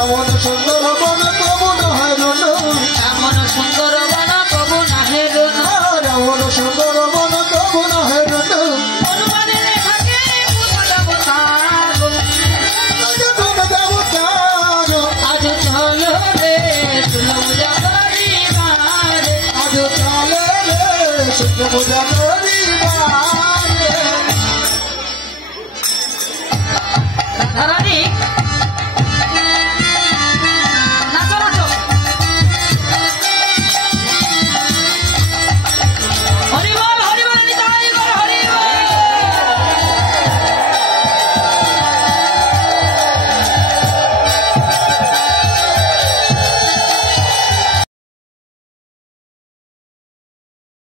এমন সুন্দর বন কবু নাহে রুন এমন সুন্দর বন কবু নাহে রুন এমন সুন্দর বন কবু নাহে রুন অনুমানে থাকে দেবতা দেবতা আজ চলো রে সুলভ জাগরি আজ চলো রে সুলভ জাগরি